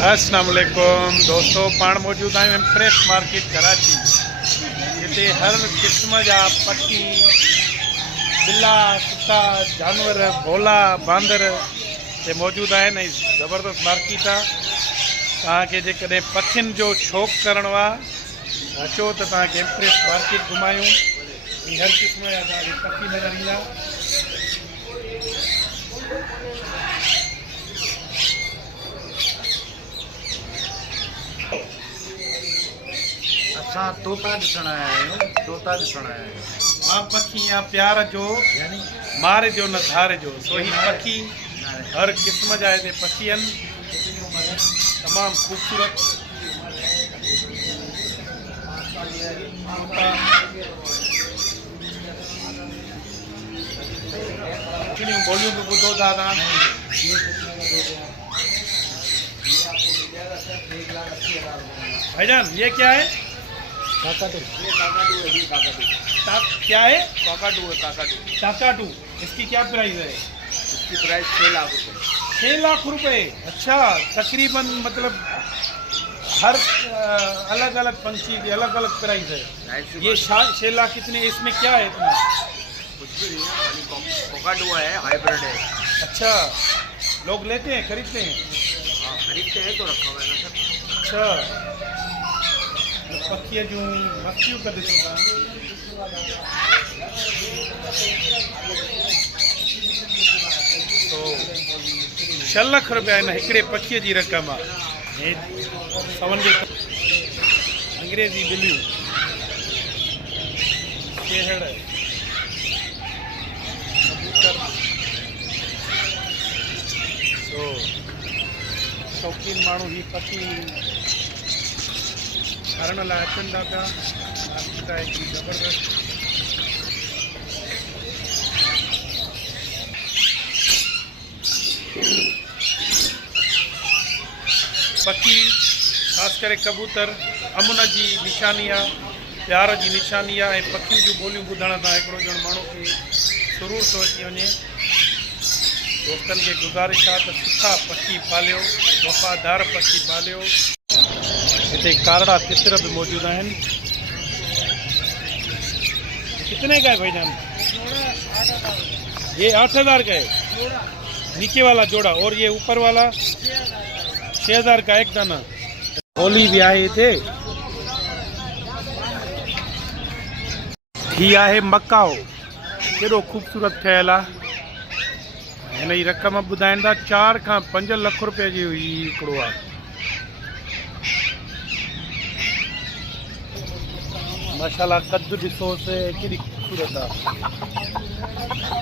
अस्सलाम वालेकुम दोस्तों, पाण मौजूद आहियूं फ्रेश मार्केट कराची। हिते हर क़िस्म जा पखी, बिला, कुत्ता, जानवर, भोला, बांदर ये मौजूद आहिनि। ज़बरदस्त मार्केट आहे। तव्हांखे जेकॾहिं पखियुनि जो शौक़ु करणो आहे अचो त तव्हांखे फ्रेश मार्केट घुमायूं। हर क़िस्म जा तव्हांखे पखी नज़र ईंदा। असां तोता ॾिसण आया आहियूं। मां पखी या प्यार जो मारे जो न धारे जो सोही पखी। हर क़िस्म जा हिते पखी आहिनि, तमामु ख़ूबसूरत। बोलियूं बि ॿुधो था तव्हां। भाईजान ये क्या है? काकाटू। क्या है? काकाटू है, काकाटू। काकाटू। इसकी क्या प्राइस है? इसकी प्राइस 6 लाख रुपए। 6 लाख रुपए। अच्छा, तकरीबन मतलब हर अलग अलग पंछी की अलग अलग प्राइस है। ये 6 लाख कितने? इसमें क्या है इतना? कुछ भी नहीं है, काकाटू है, हाइब्रिड है। अच्छा, लोग लेते हैं, खरीदते हैं? हाँ, खरीदते हैं तो रखा हुआ है ना सर। अच्छा, पखी जूं मस्तियूं कर ॾिसो था। तो 6 लाख रुपया हिन हिकिड़े पखीअ जी रक़म आहे। सवनि जे अंग्रेज़ी ॿिलियूं, केहड़, कबूतर। तो शौक़ीन माण्हू ही पखी हरण लाइ अचनि था पिया। मार्केट आहे हिकिड़ी ज़बरदस्त। पखी ख़ासि करे कबूतर अमुन जी निशानी आहे, प्यार जी निशानी आहे। ऐं पखियुनि जूं ॿोलियूं ॿुधण सां हिकिड़ो ॼण माण्हू खे सुरूर थो अची वञे। दोस्तनि खे गुज़ारिश आहे त सुठा पखी पालियो, वफ़ादार पखी पालियो। हिते कारड़ा तितर भी मौजूद हैं। कितने का है भाईजान? ये 8,000 का है, नीचे वाला जोड़ा, और ये ऊपर वाला 6,000 का एक दाना। होली भी आए थे। ही है मकाओ, केड़ो खूबसूरत ठहियल आहे। हिन जी रक़म ॿुधाइनि था 4 खां 5 लाख रुपए जी हिकिड़ो आहे। माशाल्लाह, कद्दू ॾिसो से केॾी खूबसूरत आहे।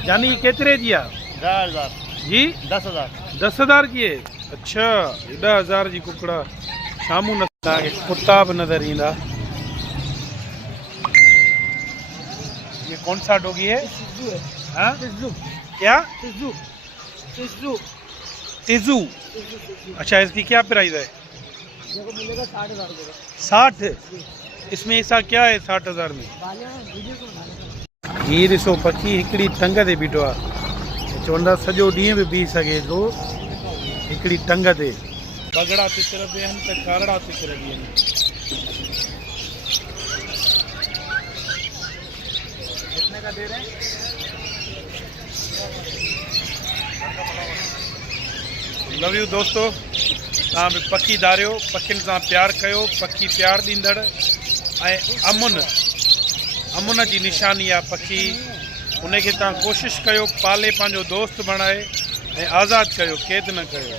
यानी केतिरे जी आहे? 10,000 जी 10,000। 10,000 की है। अच्छा, 10,000 जी कुकड़ा साम्हूं न तव्हांखे कुत्ता बि नज़र ईंदा। ये कौन सा डॉगी है? हाँ? क्या? तिजू। अच्छा, इसकी क्या प्राइस है? मिलेगा 60,000 रुपए। 60? इसमें ऐसा क्या है 60,000 में? ये ॾिसो पखी हिकिड़ी टंग ते बीठो आहे। चवंदा सॼो ॾींहुं बि बीह सघे थो हिकिड़ी टंग ते। बगड़ा तितर बि आहिनि त कारड़ा तितर बि आहिनि। कितने का दे रहे हैं? लव यू दोस्तों। तव्हां बि पखी धारियो, पखियुनि सां प्यार कयो। पखी प्यार ॾींदड़ ऐं अमुन जी निशानी आहे पखी। उनखे तव्हां कोशिशि कयो पाले, पंहिंजो दोस्त बणाए ऐं आज़ादु कयो, क़ैद न कयो।